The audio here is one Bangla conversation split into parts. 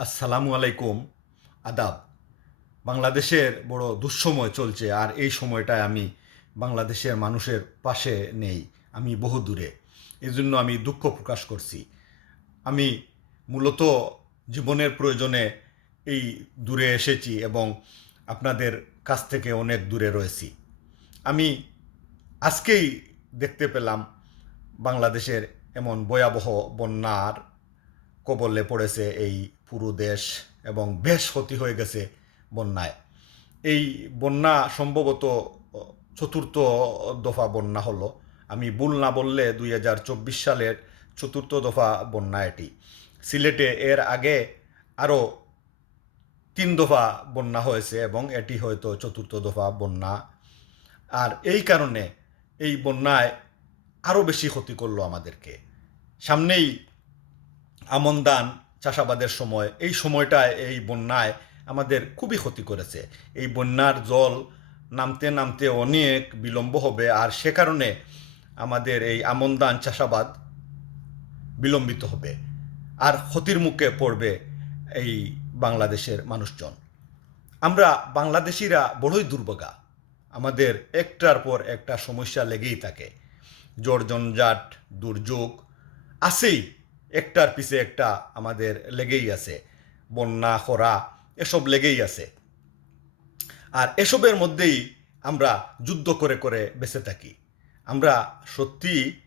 আসসালামু আলাইকুম। আদাব। বাংলাদেশের বড় দুঃসময় চলছে আর এই সময়টায় আমি বাংলাদেশের মানুষের পাশে নেই। আমি বহু দূরে। এই জন্য আমি দুঃখ প্রকাশ করছি। আমি মূলত জীবনের প্রয়োজনে এই দূরে এসেছি এবং আপনাদের কাছ থেকে অনেক দূরে রয়েছি। আমি আজকেই দেখতে পেলাম বাংলাদেশের এমন ভয়াবহ বন্যার কবলে পড়েছে এই পুরো দেশ এবং বেশ ক্ষতি হয়ে গেছে বন্যায়। এই বন্যা সম্ভবত চতুর্থ দফা বন্যা হলো। আমি ভুল না বললে দুই হাজার চব্বিশ সালের চতুর্থ দফা বন্যা এটি। সিলেটে এর আগে আরও তিন দফা বন্যা হয়েছে এবং এটি হয়তো চতুর্থ দফা বন্যা। আর এই কারণে এই বন্যায় আরও বেশি ক্ষতি করল আমাদেরকে। সামনেই আমন দান চাষাবাদের সময়, এই সময়টায়, এই বন্যায় আমাদের খুবই ক্ষতি করেছে। এই বন্যার জল নামতে নামতে অনেক বিলম্ব হবে আর সে কারণে আমাদের এই আমন দান চাষাবাদ বিলম্বিত হবে আর ক্ষতির মুখে পড়বে এই বাংলাদেশের মানুষজন। আমরা বাংলাদেশিরা বড়ই দুর্ভোগা। আমাদের একটার পর একটা সমস্যা লেগেই থাকে। জোর জঞ্জাট দুর্যোগ আছেই একটার পিছে একটা আমাদের লেগেই আছে, বন্যা, খরা, এসব লেগেই আছে। আর এসবের মধ্যেই আমরা যুদ্ধ করে করে বেঁচে থাকি। আমরা সত্যি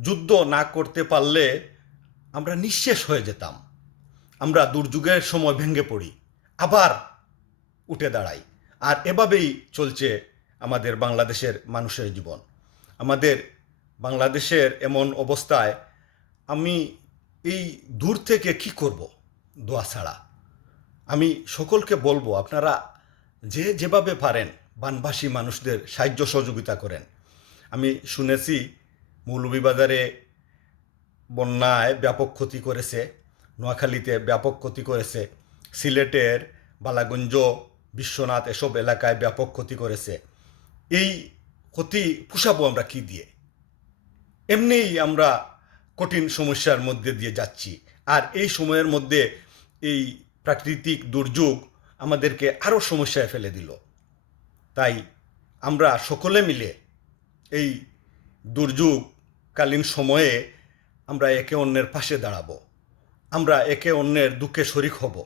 যুদ্ধ না করতে পারলে আমরা নিঃশেষ হয়ে যেতাম। আমরা দুর্যোগের সময় ভেঙে পড়ি, আবার উঠে দাঁড়াই। আর এভাবেই চলছে আমাদের বাংলাদেশের মানুষের জীবন। আমাদের বাংলাদেশের এমন অবস্থায় আমি এই দূর থেকে কি করব দোয়া ছাড়া? আমি সকলকে বলব, আপনারা যে যেভাবে পারেন বানভাসী মানুষদের সাহায্য সহযোগিতা করেন। আমি শুনেছি, মৌলভীবাজারে বন্যায় ব্যাপক ক্ষতি করেছে, নোয়াখালীতে ব্যাপক ক্ষতি করেছে, সিলেটের বালাগঞ্জ, বিশ্বনাথ এসব এলাকায় ব্যাপক ক্ষতি করেছে। এই ক্ষতি পুষাবো আমরা কি দিয়ে? এমনিই আমরা কঠিন সমস্যার মধ্যে দিয়ে যাচ্ছি। আর এই সময়ের মধ্যে এই প্রাকৃতিক দুর্যোগ আমাদেরকে আরও সমস্যায় ফেলে দিল। তাই আমরা সকলে মিলে এই দুর্যোগকালীন সময়ে আমরা একে অন্যের পাশে দাঁড়াবো। আমরা একে অন্যের দুঃখে শরিক হব।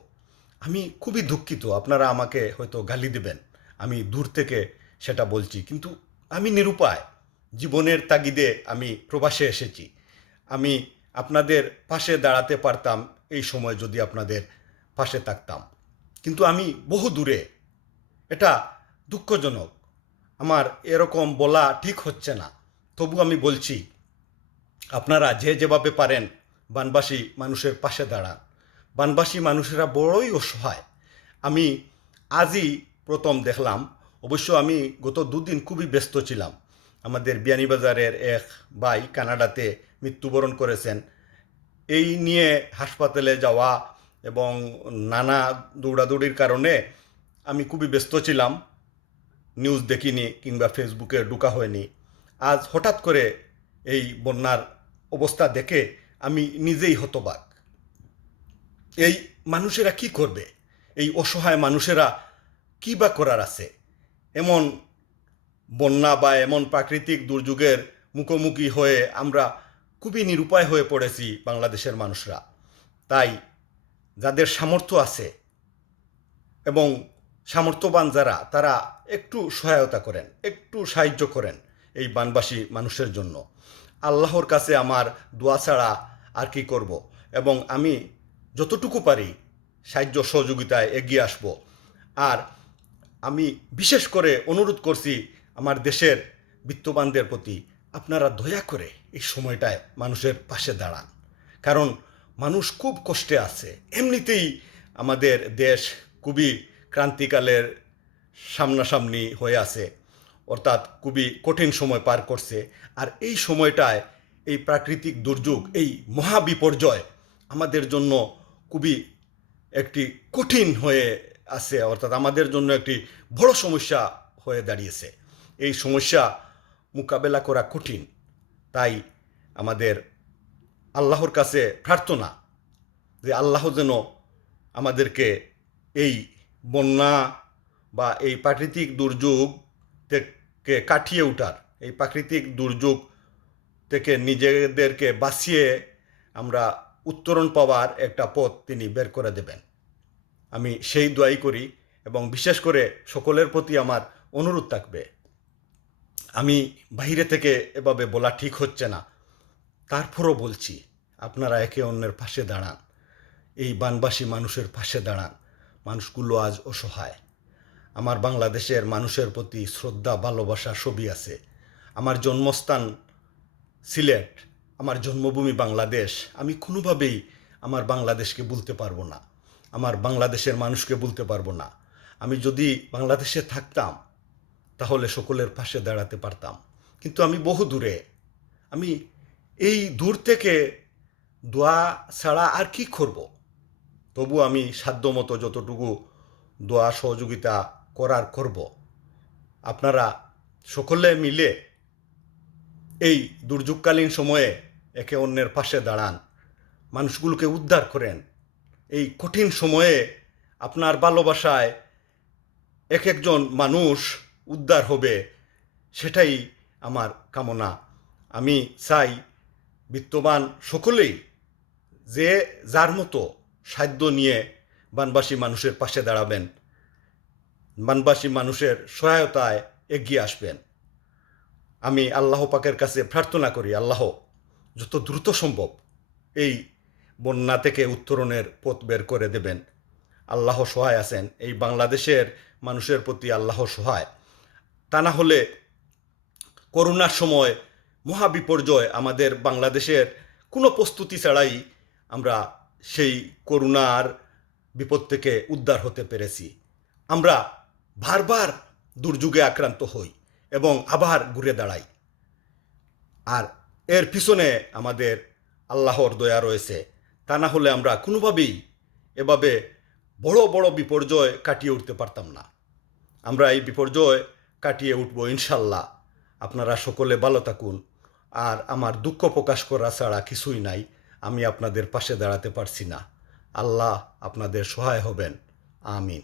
আমি খুবই দুঃখিত, আপনারা আমাকে হয়তো গালি দেবেন। আমি দূর থেকে সেটা বলছি, কিন্তু আমি নিরুপায়। জীবনের তাগিদে আমি প্রবাসে এসেছি। আমি আপনাদের পাশে দাঁড়াতে পারতাম এই সময় যদি আপনাদের পাশে থাকতাম। কিন্তু আমি বহু দূরে। এটা দুঃখজনক। আমার এরকম বলা ঠিক হচ্ছে না। তবু আমি বলছি, আপনারা যে যেভাবে পারেন, বানবাসী মানুষের পাশে দাঁড়ান। বানবাসী মানুষেরা বড়ই অসহায়। আমি আজই প্রথম দেখলাম। অবশ্য আমি গত দুদিন খুবই ব্যস্ত ছিলাম। আমাদের বিয়ানীবাজারের এক ভাই কানাডাতে মৃত্যুবরণ করেছেন। এই নিয়ে হাসপাতালে যাওয়া এবং নানা দৌড়াদৌড়ির কারণে আমি খুবই ব্যস্ত ছিলাম। নিউজ দেখিনি কিংবা ফেসবুকে ঢুকা হয়নি। আজ হঠাৎ করে এই বন্যার অবস্থা দেখে আমি নিজেই হতবাক। এই মানুষেরা কি করবে? এই অসহায় মানুষেরা কী বা করার আছে? এমন বন্যা বা এমন প্রাকৃতিক দুর্যোগের মুখোমুখি হয়ে আমরা খুবই নিরুপায় হয়ে পড়েছি বাংলাদেশের মানুষরা। তাই যাদের সামর্থ্য আছে এবং সামর্থ্যবান যারা, তারা একটু সহায়তা করেন, একটু সাহায্য করেন এই বানবাসী মানুষের জন্য। আল্লাহর কাছে আমার দোয়া ছাড়া আর কি করব এবং আমি যতটুকু পারি সাহায্য সহযোগিতায় এগিয়ে আসব। আর আমি বিশেষ করে অনুরোধ করছি আমার দেশের বিত্তবানদের প্রতি আপনারা দয়া করে এই সময়টায় মানুষের পাশে দাঁড়ান। কারণ মানুষ খুব কষ্টে আছে। এমনিতেই আমাদের দেশ খুবই ক্রান্তিকালের সামনাসামনি হয়ে আছে। অর্থাৎ খুবই কঠিন সময় পার করছে। আর এই সময়টায় এই প্রাকৃতিক দুর্যোগ, এই মহাবিপর্যয় আমাদের জন্য খুবই একটি কঠিন হয়ে আছে। অর্থাৎ আমাদের জন্য একটি বড় সমস্যা হয়ে দাঁড়িয়েছে। এই সমস্যা মোকাবেলা করা কঠিন। তাই আমাদের আল্লাহর কাছে প্রার্থনা যে আল্লাহ যেন আমাদেরকে এই বন্যা বা এই প্রাকৃতিক দুর্যোগ থেকে কাটিয়ে ওঠার, এই প্রাকৃতিক দুর্যোগ থেকে নিজেদেরকে বাঁচিয়ে আমরা উত্তরণ পাওয়ার একটা পথ তিনি বের করে দেবেন। আমি সেই দোয়াই করি এবং বিশেষ করে সকলের প্রতি আমার অনুরোধ থাকবে। আমি বাইরে থেকে এভাবে বলা ঠিক হচ্ছে না। তারপরও বলছি, আপনারা একে অন্যের পাশে দাঁড়ান। এই বানবাসী মানুষের পাশে দাঁড়ান। মানুষগুলো আজ অসহায়। আমার বাংলাদেশের মানুষের প্রতি শ্রদ্ধা, ভালোবাসা সবই আছে। আমার জন্মস্থান সিলেট, আমার জন্মভূমি বাংলাদেশ। আমি কোনোভাবেই আমার বাংলাদেশকে বলতে পারব না। আমার বাংলাদেশের মানুষকে বলতে পারব না। আমি যদি বাংলাদেশে থাকতাম তাহলে সকলের পাশে দাঁড়াতে পারতাম। কিন্তু আমি বহু দূরে। আমি এই দূর থেকে দোয়া ছাড়া আর কি করব? তবু আমি সাধ্যমতো যতটুকু দোয়া সহযোগিতা করার করব। আপনারা সকলে মিলে এই দুর্যোগকালীন সময়ে একে অন্যের পাশে দাঁড়ান। মানুষগুলোকে উদ্ধার করেন। এই কঠিন সময়ে আপনার ভালোবাসায় এক একজন মানুষ উদ্ধার হবে, সেটাই আমার কামনা। আমি চাই বিত্তবান সকলেই যে যার মতো সাধ্য নিয়ে বানবাসী মানুষের পাশে দাঁড়াবেন, বানবাসী মানুষের সহায়তায় এগিয়ে আসবেন। আমি আল্লাহ পাকের কাছে প্রার্থনা করি, আল্লাহ যত দ্রুত সম্ভব এই বন্যা থেকে উত্তরণের পথ বের করে দেবেন। আল্লাহ সহায় আছেন, এই বাংলাদেশের মানুষের প্রতি আল্লাহ সহায়। তা না হলে করোনার সময় মহাবিপর্যয় আমাদের বাংলাদেশের কোনো প্রস্তুতি ছাড়াই আমরা সেই করোনার বিপদ থেকে উদ্ধার হতে পেরেছি। আমরা বারবার দুর্যোগে আক্রান্ত হই এবং আবার ঘুরে দাঁড়াই। আর এর পিছনে আমাদের আল্লাহর দয়া রয়েছে। তা না হলে আমরা কোনোভাবেই এভাবে বড় বড় বিপর্যয় কাটিয়ে উঠতে পারতাম না। আমরা এই বিপর্যয় কাটিয়ে উঠব, ইনশাল্লাহ। আপনারা সকলে ভালো থাকুন। আর আমার দুঃখ প্রকাশ করা ছাড়া কিছুই নাই। আমি আপনাদের পাশে দাঁড়াতে পারছি না। আল্লাহ আপনাদের সহায় হবেন। আমিন।